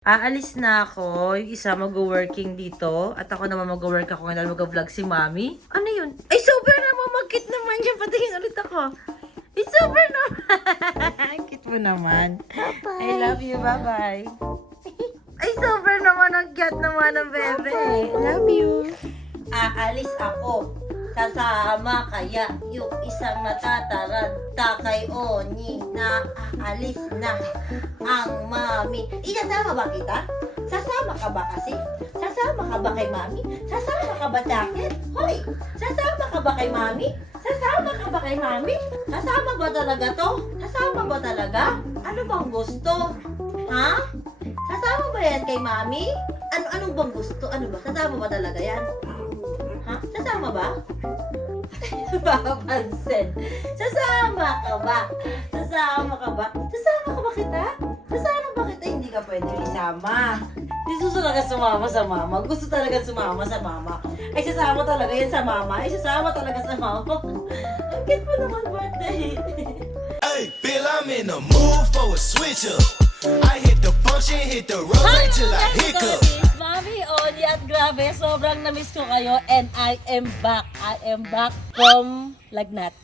Aalis na ako. Yung isa mag-working dito. At ako naman mag-work ako ngayon. Mag-vlog si Mami. Ano yun? Ay, super naman. Mag-kit naman yan. Patingin ulit ako. Ay, super naman. Kit mo naman. Bye-bye. I love you. Bye-bye. Ay, super naman. Ang cute naman ng bebe. Love you. Aalis ako. Sasama kaya yung isang natataranta kay Oni na aalis na ang Mami. Isasama ba kita? Sasama ka ba kasi? Sasama ka ba kay Mami? Sasama ka ba, Jacket? Hoy! Sasama ka ba kay Mami? Sasama ka ba kay Mami? Sasama ba talaga to? Sasama ba talaga? Ano bang gusto? Ha? Sasama ba yan kay Mami? Anong bang gusto? Ano ba? Sasama ba talaga yan? Ha? Sasama ba? Papansin. Sasama ka ba? Sasama ka ba? Sasama ka ba kita? Sasama ba kita? Hindi ka pwede isama. Hindi gusto talaga sumama sa mama. Gusto talaga sumama sa mama. Ay, sasama talaga yan sa mama. Ay, sasama talaga sa mama. Ang cute mo naman, birthday. Hey, feel I'm in the mood for a switch up. I hit the function, hit the road till I hiccup. Mami, Oli, at grabe, sobrang na-miss ko kayo and I am back. I am back from Lagnat.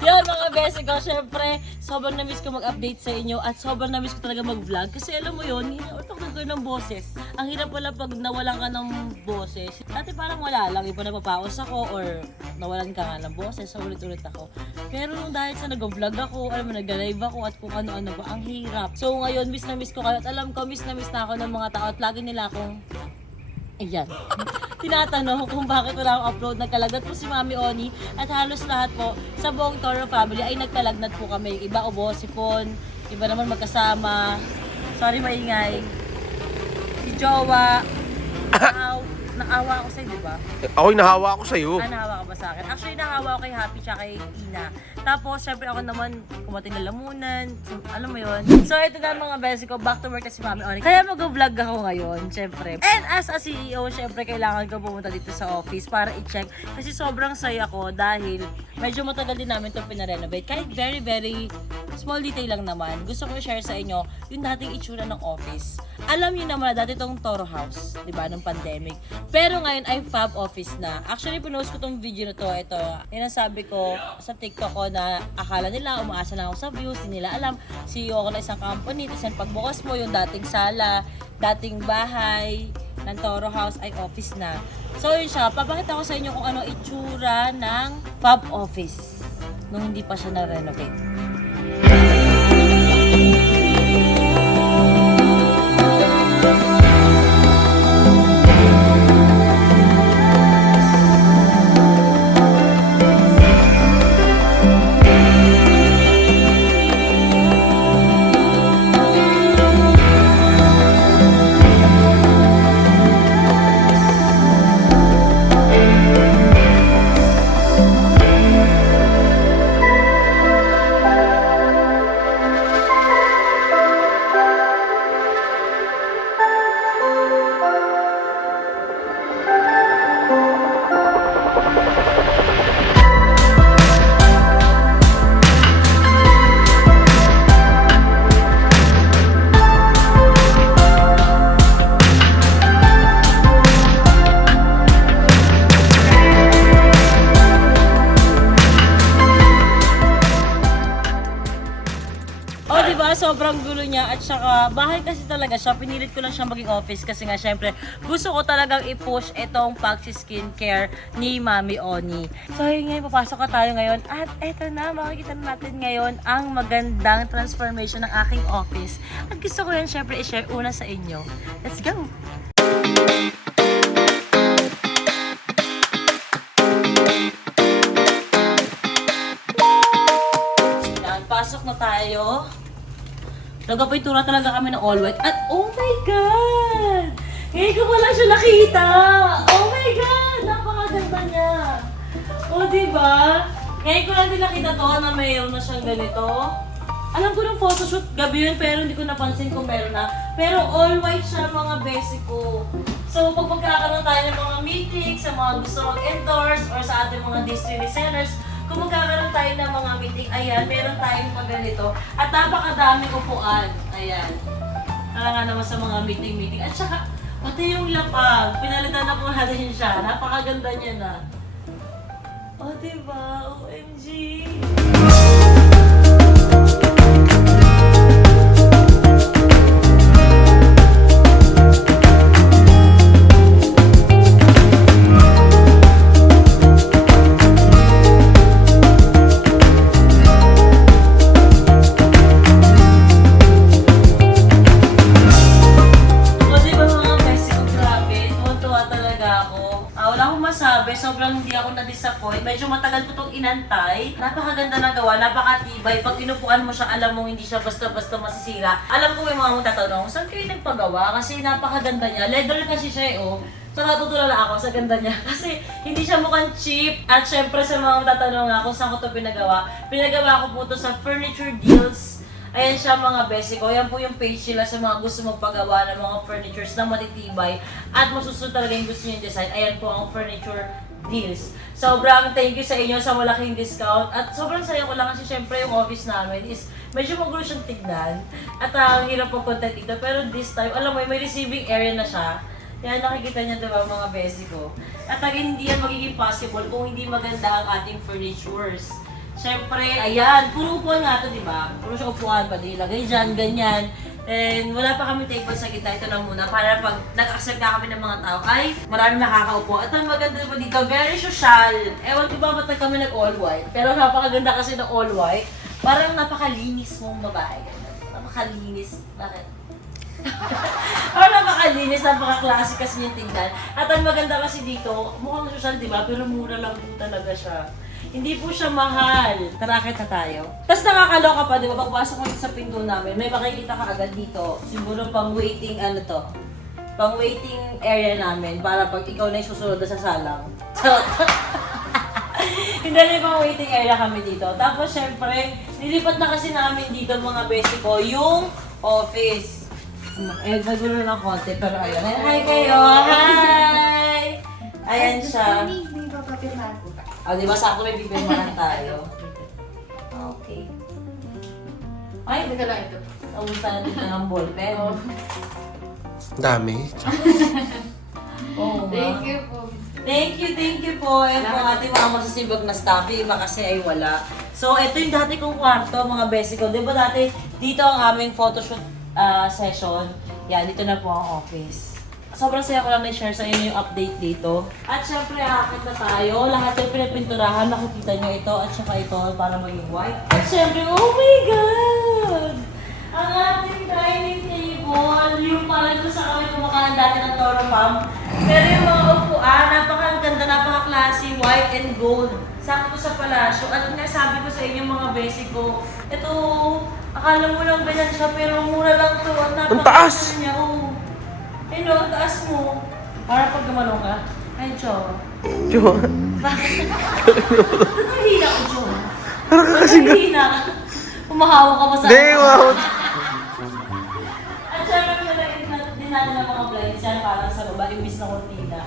Yun mga besi ko, syempre, sobrang na-miss ko mag-update sa inyo at sobrang na-miss ko talaga mag-vlog kasi alam mo yun, hinautok ko ng boses. Ang hirap pala pag nawalan ka ng boses. Dati parang wala lang, iba napapaos ako or nawalan ka nga ng boses, so ulit-ulit ako. Pero nung dahil sa nag-vlog ako, alam mo, nag-live ako at kung ano-ano ba, ang hirap. So ngayon, miss na miss ko kayo at alam ko, miss na ako ng mga tao at lagi nila akong ayan. Tinatanong kung bakit wala akong upload. Nagkalagnat po si Mami Oni at halos lahat po sa buong Toro family ay nagkalagnat po kami. Iba ubo, sipon, iba naman magkasama. Sorry maingay. Si Jowa. Naawa ako sa'yo, di ba? Ako'y nahawa ako sa'yo. Nahawa ka ba sa akin? Actually, nahawa ako kay Happy tsaka kay Ina. Tapos, syempre ako naman, kumating na lamunan. So, alam mo yun. So, ito na mga besi ko. Back to work na si Mami Oni. Kaya mag-vlog ako ngayon, syempre. And as a CEO, syempre, kailangan ko pumunta dito sa office para i-check. Kasi sobrang saya ko dahil medyo matagal din namin ito pinarenovate. Kahit very, very small detail lang naman. Gusto ko i-share sa inyo yung dating itsura ng office. Alam niyo naman na dati itong Toro House, di ba, nung pandemic. Pero ngayon ay Fab Office na. Actually, pinost ko tong video na to. Ito, yun ang sabi ko sa TikTok ko na akala nila, umaasa lang ako sa views, hindi nila alam. CEO ako na isang company, tapos pagbukas mo yung dating sala, dating bahay ng Toro House ay office na. So yun siya, papakita ko sa inyo kung ano itsura ng Fab Office nung hindi pa siya na-renovate. Sobrang gulo niya at saka bahay kasi talaga siya. Pinilit ko lang siyang maging office kasi nga syempre gusto ko talagang i-push itong Paxi Skincare ni Mami Oni. So yun ngayon, papasok ka tayo ngayon at eto na, makikita natin ngayon ang magandang transformation ng aking office. At gusto ko yan syempre i-share una sa inyo. Let's go! Yan, pasok na tayo. Nagpapitura talaga kami ng all white. At oh my God! Ngayon ko wala siya nakita! Oh my God! Napakaganda niya! O diba? Ngayon ko lang din nakita to na mayroon na siyang ganito. Alam ko ng photoshoot gabi yun pero hindi ko napansin kung meron na. Pero all white siya mga basic ko. So pag magkakaroon tayo ng mga meetings, sa mga gusto mag-endorse or sa ating mga district resellers, kung magkakaroon tayo ng mga meeting, ayan, meron tayong pag ganito. At napakadaming upuan. Ayan. Para nga naman sa mga meeting. At saka, pati yung lapag, pinalitan na po natin siya. Napakaganda niya na. O, diba? OMG! Sobrang hindi ako na-disappoint. Medyo matagal ko itong inantay. Napakaganda na gawa, napakatibay. Pag inupuan mo siya, alam mo hindi siya basta-basta masisira. Alam ko may mga mong tatanong, saan kayo nagpagawa? Kasi napakaganda niya. Leather kasi siya So natutulala ako sa ganda niya. Kasi hindi siya mukhang cheap. At syempre sa mga tatanong nga kung saan ko ito pinagawa. Pinagawa ko po ito sa Furniture Deals. Ayan siya mga besi ko. Yan po yung page nila sa mga gusto magpagawa ng mga furnitures na matitibay at masusunod talaga yung gusto niyo design. Ayan po ang Furniture Deals. Sobrang thank you sa inyo sa malaking discount. At sobrang saya ko lang kasi syempre yung office namin is medyo magulo siyang tignan. At ang hirap po content dito. Pero this time, alam mo, may receiving area na siya. Yan, nakikita niya diba mga besi ko. At hindi yan magiging possible kung hindi maganda ang ating furnitures. Siyempre, ayan, puro upuan nga ito, di ba? Puro siya upuan, pwede ilagay dyan, ganyan. And wala pa kami table sa gitna, ito na muna. Para pag nag-accept na kami ng mga tao, ay marami nakakaupo. At ang maganda pa dito, very social. Ewan ko ba ba't kami nag-all white? Pero napakaganda kasi ng all white. Parang napakalinis mong babae. Napakalinis. Bakit? Parang napakalinis, napaka-classic kasi yung tingnan. At ang maganda kasi dito, mukhang social, di ba? Pero mura lang po talaga siya. Hindi po siya mahal. Tarakit na tayo. Tapos nakakaloka pa, di ba? Pagpasok mo sa pinto namin, may makikita ka agad dito. Siguro pang waiting, pang waiting area namin para pag ikaw na yung susunod na sa salang. Hindi na pang waiting area kami dito. Tapos syempre, nilipat na kasi namin dito mga besi ko, yung office. Nagulo ng konti, pero ayun. Hi kayo! Hi! Ayan siya. Hindi ba papirmahan po ba? Di ba sakto may bibirmahan tayo? Okay. Ay, Teka lang ito. nabusta na din ng ballpen. Dami. Oo nga. Thank you po. Thank you po. Ayan po ang ating mga masasibag na staff. Yung iba kasi ay wala. So, ito yung dati kong kwarto, mga besi ko. Di ba dati, dito ang aming photoshoot session. Yan, dito na po ang office. Sobrang saya ko lang na-share sa inyo yung update dito. At syempre, hakit na tayo. Lahat yung pinapinturahan, nakikita nyo ito at saka ito para maging white. At syempre, oh my God! Ang ating dining table, yung parang doon sa kami kumakain dati ng Toro Farm. Pero yung mga upuan, napakaganda, napaka-classy, white and gold. Sakto sa palasyo. At nasabi ko sa inyo mga basic ko, ito, akala mo lang ganyan siya, pero mura lang to. Ang taas! Niya, oh. Eh no, ang taas mo. Para pag gumanong ka, ay, Jo. Jo. Bakit? Ang hina ko, Jo. Parang ka kasi Ang hina ka. Umahawa ka pa sa Hindi, wow. At syempre, nilagyan din natin ng mga blinds yan para sa baba, imbis na kortina.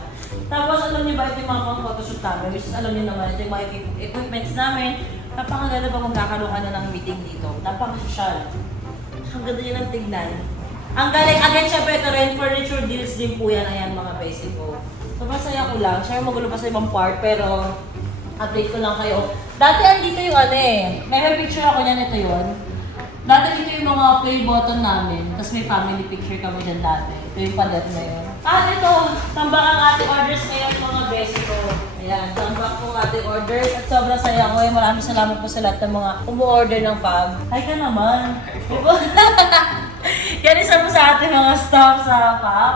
Tapos, alam niyo ba, ito yung mga pang-photoshoot namin, which is alam niyo naman, ito yung mga equipments namin. Napakaganda pa magkakaroon ka na ng meeting dito. Napaka-social. Ang ganda niya ng tignan. Ang galing, again, syempre, ito rin, Furniture Deals din po yan. Ayan, mga basic ko. Sobrang saya ko lang. Syempre, magulo pa sa ibang part, pero update ko lang kayo. Dati, andito yung may picture ako niyan, ito yun. Dati dito yung mga play button namin, tapos may family picture kami dyan dati. Ito yung padat na yun. Ito, tambak ang ating orders ngayon, mga basic ko. Ayan, tambak po ang ating orders at sobrang saya ko. Maraming salamat po sa lahat ng mga umu-order ng Fab. Hi ka naman. Diba? Yan isa po sa ating mga staff sa Fab.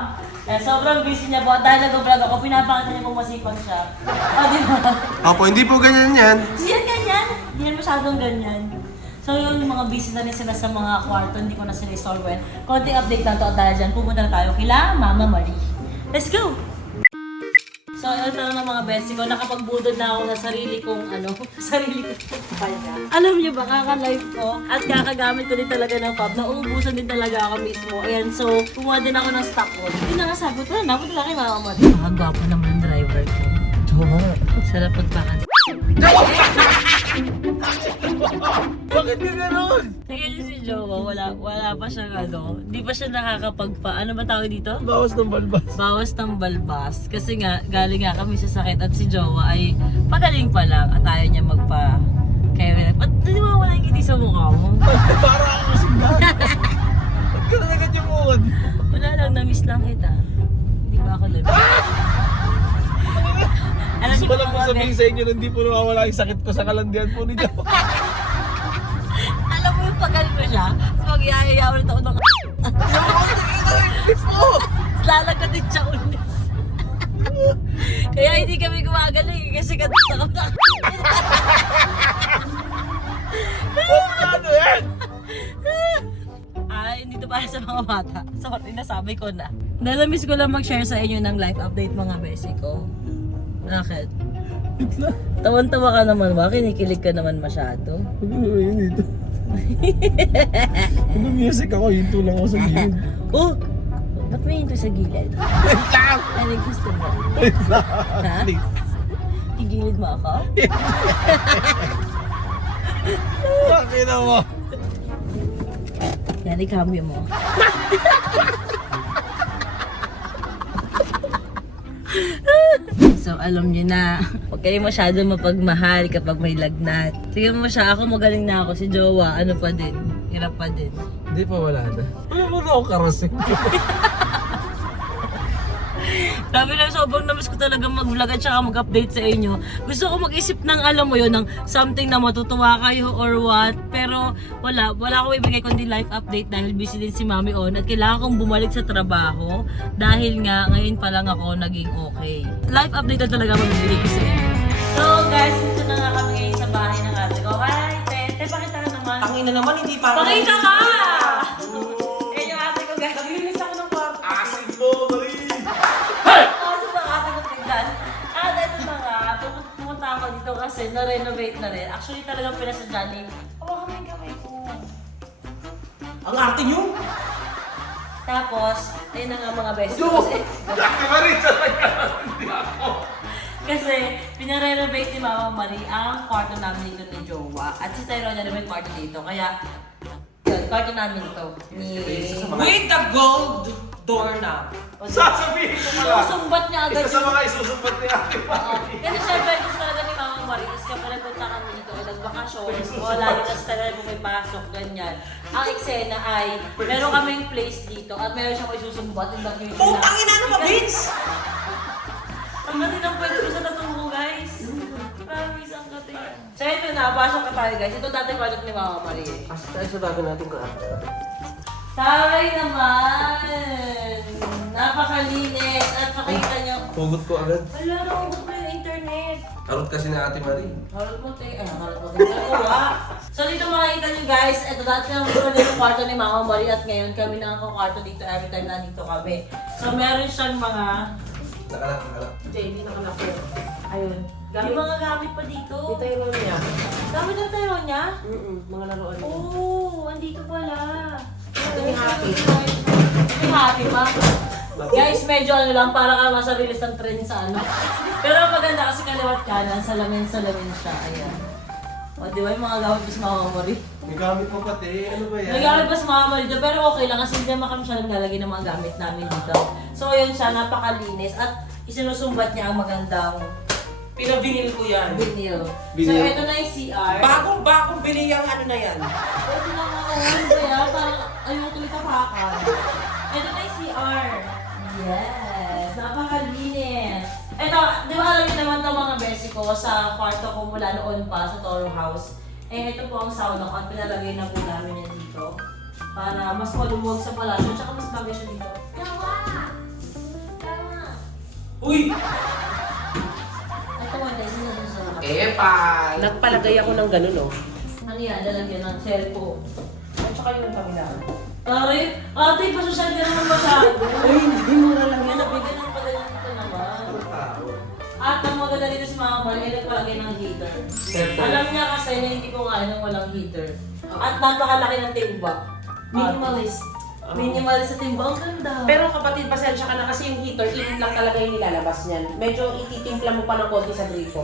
Sobrang busy niya po. Dahil nag-vlog ako, pinapakita niya kung masipag siya. Di ba? Opo, hindi po ganyan yan. Hindi yan ganyan. Hindi yan masyadong ganyan. So yun, yung mga busy na rin sila sa mga kwarto, hindi ko na sila isolve. Konting update lang to at dahil dyan, pupunta na tayo kila Mama Marie. Let's go! So, ito na mga besti ko, nakapagbudod na ako sa sarili kong sarili kong pahinga. Alam niyo ba, kaka-live ko at kakagamit ko din talaga ng Fab. Nauubusan din talaga ako mismo. Ayan, so, kumuha din ako ng stock ko. Hindi na nga sabi ko, napunta lang kay Mama Marie. Nakagwapo naman ang driver ko. Sarap pagpakan. Bakit ka gano'n? Kasi si Jowa, wala pa siyang hindi pa siya ano ba tawag dito? Bawas ng balbas. Bawas ng balbas. Kasi nga, galing nga kami sa sakit at si Jowa ay pagaling pa lang at ayaw niya kaya, ba't di ba wala yung ngiti sa mukha mo? Para ako kasing dahil. Ba't ka na nagkatiyumukod? Wala lang, na-miss lang kita. Hindi pa ako labi. Alam niyo Wala po mga sabihin sa inyo na hindi po nawawala yung sakit ko sa kalandian po ninyo. alam mo yung pagaling ko siya, so mag-iayaya ulit ako ng lalagdatin siya ulit. Kaya hindi kami gumagaling kasi kanta kami Ano yan? Ay, hindi to para sa mga bata. Sorry, nasabi ko na. Nalamiss ko lang mag-share sa inyo ng life update mga besi ko. Bakit? Tawan-tawa ka naman ba? Kinikilig ka naman masyado. Ano yun dito? Ano music ako, hinto lang ako sa gilid. Oh! Ba't may hinto sa gilid? Wait lang! Ano gusto mo? Wait lang! Ha? Please. Igilid mo ako? Bakit mo? Yan, ikambyo mo. So, alam niyo na, huwag kayo masyado mapagmahal kapag may lagnat. Sige mo siya, ako magaling na ako. Si Jowa, ano pa din? Hirap pa din. Hindi pa wala na. Wala mo na ako karasing. Sabi na, sobrang namiss ko talaga mag-vlog at saka mag-update sa inyo. Gusto ko mag-isip ng, alam mo yun, ng something na matutuwa kayo or what. Pero wala akong ibigay kundi life update dahil busy din si Mami On at kailangan kong bumalik sa trabaho dahil nga ngayon pa lang ako naging okay. Life update na talaga magbibigay ko sa inyo. So guys, dito na nga kami ngayon sa bahay ng ate ko. Hi, Te, pakita ka naman. Tangina naman, hindi pa. Pakita ka! Eh, yung ate ko guys. Naglinis ako ng kwarto. Asin mo, Marie! Ito na nga, pumunta ako dito kasi na-renovate na rin. Actually talagang pinasadya ni hawakan mo yung kamay ko. Ang arte nyo? Tapos, ayun na nga mga beses. Ate Marie, talaga! Hindi ako! Kasi, pinarenovate ni Mama Marie ang kwarto namin dito ni Jowa. At si Tyrone na rin may kwarto dito. Kaya, yun, kwarto namin ito. With the gold doorknob. Sasabihin ko pala! Sinusumbat niya agad. Isa sa mga isusumbat ni Ate Oo. Marie. Kasi syempre, gusto talaga ni Mama Marie is kapag nagpunta kami dito, nagbakasyon, wala rin kasi talaga kung may pasok, ganyan. Ang eksena ay, meron kaming place dito at meron siyang isusumbat. Putang ina, ano ba, bitch? Ang gating ng pwede ko sa tattoo ko, guys. Promise, ang gating. So ito na, pasok ka tayo, guys. Ito dati product ni Mama Marie. Kasi tayo sa bago natin ka. Taray naman! Napakalinis at makita niyo. Hugot ko agad. Wala, nahugot mo yung internet. Harot kasi na Ate Marie. Harap mo, te. Harap mo, te. So dito makikita nyo guys, ito dati lang muna dito yung kwarto ni Mama Marie at ngayon kami na ang kwarto dito every time na dito kami. So meron siyang mga... Nakalak. JD nakalaki. Ayun. Yung mga gamit pa dito. Ito yung niya. Gamit na tayo niya? Mga laruan niya. Oo, andito pala. Ito yung happy. Yung happy pa. Guys, medyo ano lang, para ka masarilis ng trend sa ano. Pero maganda kasi kaliwat kanan, salamin siya. Ayan. O, di ba yung mga gamit pa sa Mama Marie? May gamit mo pati. Ano ba yan? May gamit pa sa Mama Marie dito, pero okay lang kasi hindi naman kami siya naglalagay ng mga gamit namin dito. So, yun siya, napakalinis at isinusumbat niya ang magandang Pinabinil ko yan. vinyl. So, Vinyl. ito na yung CR. Bagong bili yung ano na yan. Ito na mga ano kaya, parang ayun tuloy tapakan. Ito na yung CR. Yes, napakalinis. Ito, di ba alam niyo naman ito mga besi ko sa kwarto ko mula noon pa sa Toro House. Eh, ito po ang sauna ko at pinalagay na po namin yan dito. Para mas malumuwag sa palasyo, tsaka mas bagay siya dito. Yawa! Tama! Uy! Ito mo, Tess, hindi na sa Epal! Nagpalagay ako ng ganun, oh. Ano yan? Lalagyan ng cellphone. At saka yung kabilaan. Ate, pasosyal ka naman masyado. Uy, hindi mo na lang Yan, yan. nabigyan ng pala yan ito naman. At ang maganda dito si Mama Marie, ay nagpalagay ng heater. Alam niya kasi na hindi ko kaya nang walang heater. At napakalaki ng timba. Minimalist. Minimalist sa timba. Ang ganda. Pero kapatid, kapatid, pasensya ka na kasi yung heater, init lang talaga yung nilalabas niyan. Medyo ititimpla mo pa ng konti sa gripo.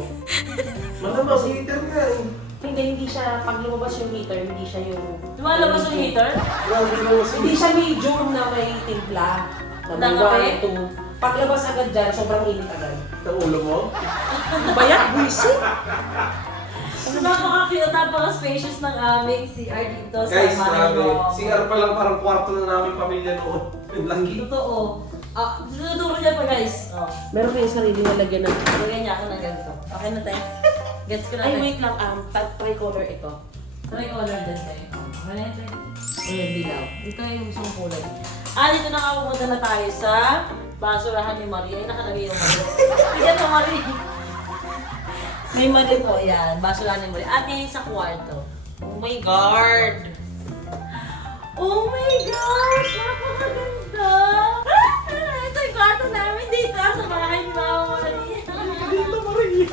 Malamang, heater nga eh. Hindi siya, pag lumabas yung heater, hindi siya yung... Lumalabas yung heater? Grabe naman si... Hindi siya medium na may timpla. Na may Nangape? 1, 2. Paglabas agad dyan, sobrang init agad. Ang ulo mo? Ano ba yan? Buisit? Napaka-cute, napaka-spacious ng aming CR dito sa Guys, grabe. Manila. CR pa lang parang kwarto na namin pamilya noon. Yung lagi. Totoo. Sinuturo niya pa guys. Oh. Meron kayong sarili na lagyan ng... Lagyan niya ako ng ganito. Okay na tayo. Gets ko na Ay, tayo. wait lang. Tricolor ito. Tricolor din tayo. Okay na yun tayo. Ayan, dilaw. Ito yung isang kulay. Dito na pumunta na tayo sa basurahan ni Marie. Ay, nakalagay yung Marie. Tignan mo, Marie. May Marie po, yan. Basurahan ni Marie. At ngayon sa kwarto. Oh my God! Oh my gosh! Napakaganda! Ito yung kwarto namin dito sa bahay ni Mama Marie. Dito, Marie.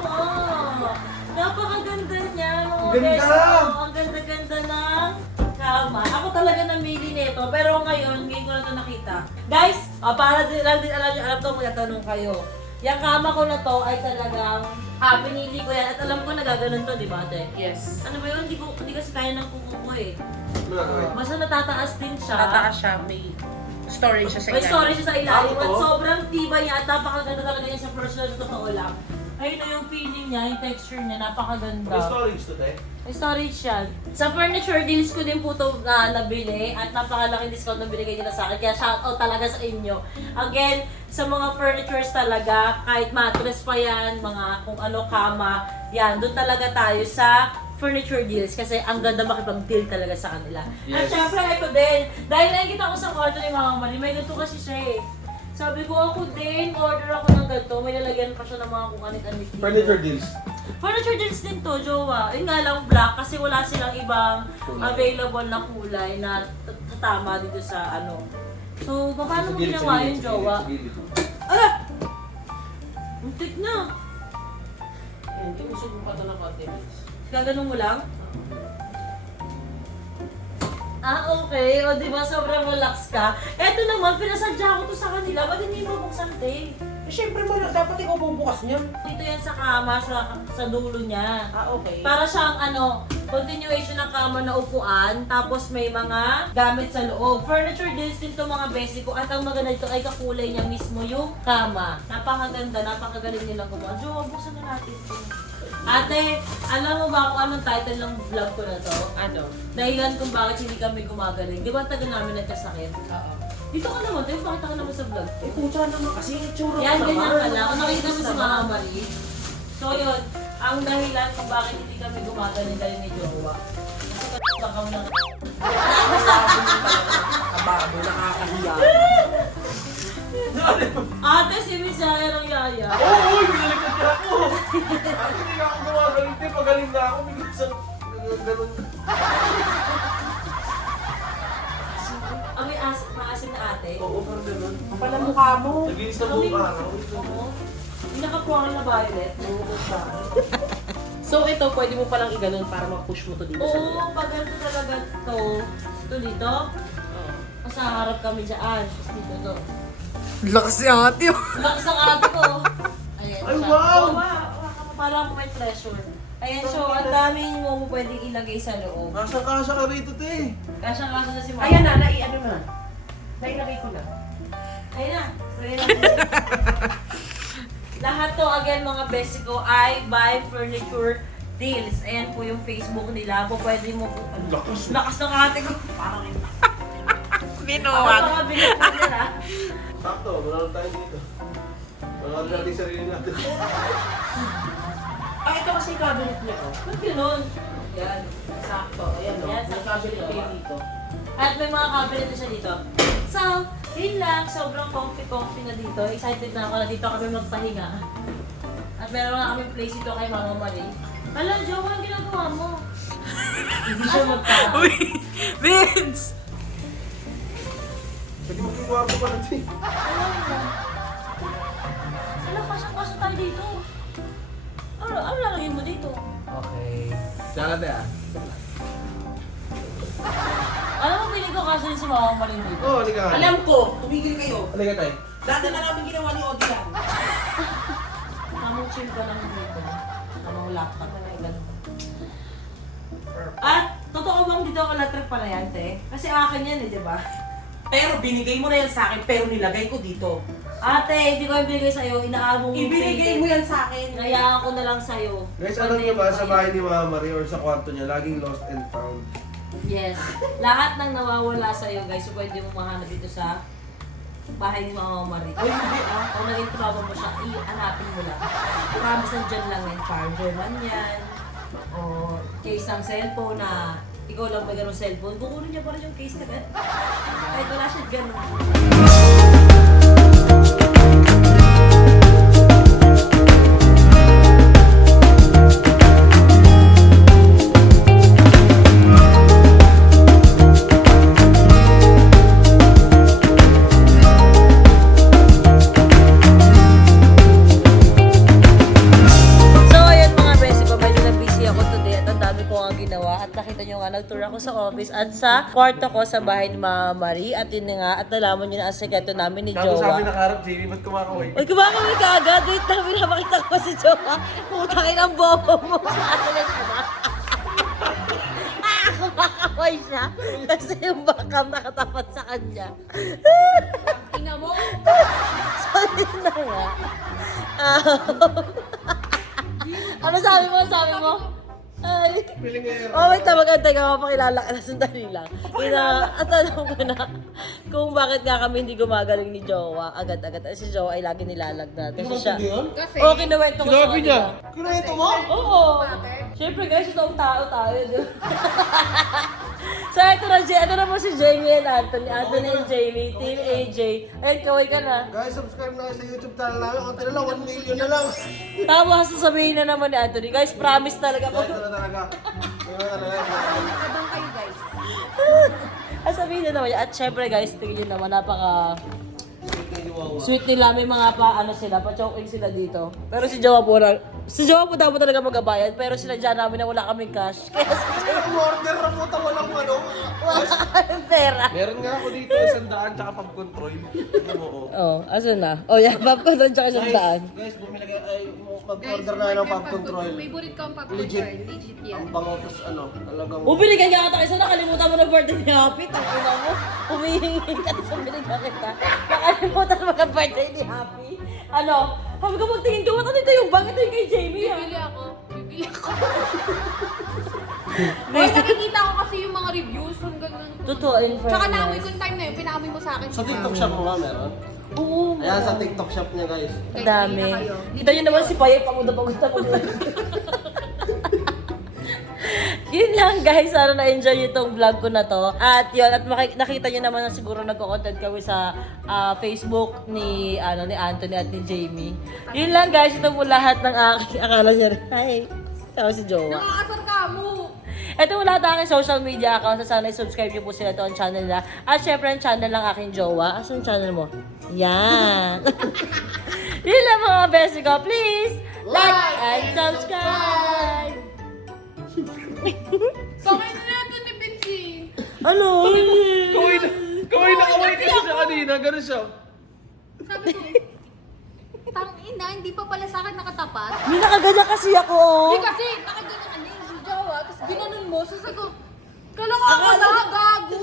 Wow! Napakaganda niya, mga Ganda! beso. Ang ganda-ganda ng kama. Ako talaga namili nito, pero ngayon ko na ito nakita. Guys, para din lang din alam to, magtatanong kayo. Yung kama ko na to ay talagang pinili ko yan at alam ko nagaganon to, di ba, ate? Yes. Ano ba yun? Hindi kasi kaya ng kuko ko eh. Ano gagawin? Basta natataas din siya. Tataas siya, may storage siya sa May storage siya sa ilalim at Ako? sobrang tibay niya at napakaganda talaga niya sa personal na totoo lang. Ayun na yung feeling niya, yung texture niya, napakaganda. May storage to, te? May storage siya. Sa furniture deals ko din po ito nabili at napakalaking discount na binigay nila sa akin. Kaya shoutout talaga sa inyo. Again, sa mga furnitures talaga, kahit mattress pa yan, mga kung ano, kama, yan, doon talaga tayo sa furniture deals kasi ang ganda makipag-deal talaga sa kanila. At Yes. syempre, ito din. Dahil nakikita ko sa kwarto ni Mama Marie, may ganito kasi siya eh. Sabi ko ako din, order ako ng ganito. May lalagyan pa siya ng mga kung anit-anit dito. Furniture deals. Furniture deals din to, jowa. Yun nga lang black kasi wala silang ibang available na kulay na tatama dito sa ano. So, paano mo ginawa yun, jowa? Ah! Muntik na. Hindi mo subo pa ito ng konti. Gaganon mo lang? Okay. O, di ba? Sobrang relax ka. Eto naman, pinasadya ko to sa kanila. Ba't hindi mo buksan, te? Siyempre mo, dapat ikaw bubukas niya. Dito yan sa kama, sa dulo niya. Okay. Para siyang continuation ng kama na upuan, tapos may mga gamit sa loob. Furniture deals din to mga basic ko at ang maganda dito ay kakulay niya mismo yung kama. Napakaganda, napakagaling nilang gumawa. Jo, buksan na natin ito. Ate, alam mo ba kung anong title ng vlog ko na to? Ano? Dahilan kung bakit hindi kami gumagaling. Di ba tagal namin nagkasakit? Oo. Dito ka naman, tayo pakita ka naman sa vlog ko. Pucha naman kasi yung itsura ko Yan, ganyan naman. ka lang. Kung nakita mo si Mama Marie. So yun, ang dahilan kung bakit hindi kami gumagaling kayo ni Jowa. Kasi ka kami ng... Kababo, nakakahiya. Ate, si Miss Yaya ng Yaya. Oo, binalikot niya ako. At hindi ako gumagaling, te. Pagaling na ako. Bigla sa... Ganun. May maasim na ate. Oo, parang ganun. Pala mukha mo. Naginis na buong araw. Oo. Yung nakapuwang na violet. So ito, pwede mo palang iganon para mag-push mo to dito sa Oo, pag ganito talaga to. Ito dito. Mas harap kami dyan. Tapos dito to. Lakas si ate. Lakas ang ate ko. Ayan Ay, siya. wow! Parang may treasure. Ayan, so ang daming mo pwedeng ilagay sa loob. Kasya ka rito, te. Kasyang-kasya na si Mama. Ayan na, ano na. Nailagay ko na. Ayun na. So, yun na. Lahat to, again, mga basic ko ay by Furniture Deals. Ayan po yung Facebook nila. Po, pwede mo po. Lakas ng ate ko. Parang yun. Binuhat. Ako mga bilit ko nila. Sakto, manonood tayo dito. Manonood natin yung sarili natin. Ito kasi yung cabinet niya to. Ba't ganun? Yan. Sakto. Ayan o. Yan, May sakto cabinet dito. kayo dito. At may mga cabinet na siya dito. So, yun lang. Sobrang comfy na dito. Excited na ako na dito kami magpahinga. At meron na kami place dito kay Mama Marie. Hala, Joe, anong ginagawa mo? Hindi siya magpa- Uy, Vince! Pwede magkikwarto pa natin. Hala, pasok tayo dito. Ano lalagay mo dito? Okay. Tsaka na. Alam mo, piling ko kasi si Mama Marin dito. Oo, halika nga. Alam ko, tumigil kayo. Halika tayo. Dati na namin ginawa ni Odi yan. Tamang chill ka lang dito. Tamang laptop na lang. At, totoo bang dito ako latrip pala yan, te? Kasi akin yan eh, di ba? Pero binigay mo na yan sa akin, pero nilagay ko dito. Ate, hindi ko ibigay sa'yo, inaabong mo. Ibinigay mo yan sa akin. Kayaan ko na lang sa'yo. Guys, alam niyo ba, sa bahay ni Mama Marie or sa kwarto niya, laging lost and found. Yes. Lahat ng nawawala sa'yo, guys, so pwede mo mahanap dito sa bahay ni Mama Marie. Ay, hindi ah. Kung naging trauma mo siya, hanapin mo lang. Promise nandiyan lang yan. Charger man yan. O case ng cellphone na ikaw lang may ganun cellphone. Kukunin niya pa rin yung case na ganun. Kahit wala siya ganun. So, ayun mga besi ko, medyo na-busy ako today at ang dami ko nga ginawa. At nakita nyo nga, nag-tour ako sa office at sa kwarto ko sa bahay ni Mama Marie. At yun na nga, at nalaman nyo na ang sekreto namin ni Tapos sabi Jowa. nakaharap, Jamie, ba't kumakaway? Uy, kumakaway ka agad. Wait lang, pinapakita ko si Jowa. Putangin ang bobo mo. Ano na siya ba? Kumakaway siya. Kasi yung bakam nakatapat sa kanya. Tingnan mo. So, yun na nga. Ano sabi mo? Sabi mo? Ay. Feeling nga Oh, wait, maganda ka. Mapakilala ka na. Sandali lang. At alam ko na kung bakit nga kami hindi gumagaling ni Jowa. Agad-agad. Si Jowa ay lagi nilalagnan. Kasi siya. Kasi, Oo, kinuwento ko sa Sinabi niya. kanila. Kinuwento mo? Oo. Siyempre guys, totoong tao tayo. Di ba? So, ito na, ano naman si Jamie and Anthony. Anthony and Jamie. Team AJ. Ayun, kaway ka na. Guys, subscribe na kayo sa YouTube channel namin. Kunti na lang, 1 million na lang. Tapos sasabihin na naman ni Anthony. Guys, promise talaga po. Ito na talaga. Ito na talaga. abang kayo guys. Sabihin na naman niya. At syempre guys, tingin nyo naman, napaka sweet nila. May mga sila, pa-choking sila dito. Pero si Jowa po dapat talaga mag-abayad. Pero sinadya namin na wala kaming cash. Kaya Ang order na puta, walang ano. wala kaming pera. Meron nga ako dito, 100 tsaka pag-control. Ito mo, oh. Oh, asan na? Oh, yan. Babko doon tsaka isang daan. Guys, bumili kayo, ay, mag-order na ng pub control. Favorite ko ang pop Legit. control. Legit yan. Ang bango, tapos ano, talagang... Bumili ka nga kita. Nakalimutan mo ng birthday ni Happy. Tangina mo. Humihingi ka sa bumili ka kita. Nakalimutan mo ng birthday ni Happy. Ano? Sabi ko magtingin ko, ano ito yung bang? Ito yung kay Jamie ah. Bibili ako. Bibili ako. May nakikita ko kasi yung mga reviews. Ang ganun. Totoo, in fairness. Tsaka naamoy ko yung time na yun. Pinaamoy mo sa akin. Sa TikTok shop mo nga meron? Oo. Ayan, sa TikTok shop niya, guys. Ang dami. Kita nyo naman si Payet, pagod na pagod. Yun lang guys, sana na-enjoy itong vlog ko na to. At yun, at nakita nyo naman na siguro nagko-content kami sa Facebook ni Anthony at ni Jamie. Yun lang guys, ito po lahat ng aking akala niya. Hi! Tama si Jowa. Nakakasar ka mo. Ito po lahat ng aking social media accounts. Sana i-subscribe nyo po sila ito ang channel nila. At syempre ang channel ng aking Jowa. Asan yung channel mo? Yan! Yun lang mga best ko. Please, like and subscribe! Sa akin na ito ni Bitsy. Ano? Kaway na kasi siya kanina, gano'n siya. Sabi ko, tangina, hindi pa pala sa akin nakatapat. May nakaganyan kasi ako. Hindi kasi, nakaganyan ka niya si Jawa, tapos ginanon mo, sasagot, kala ka gago.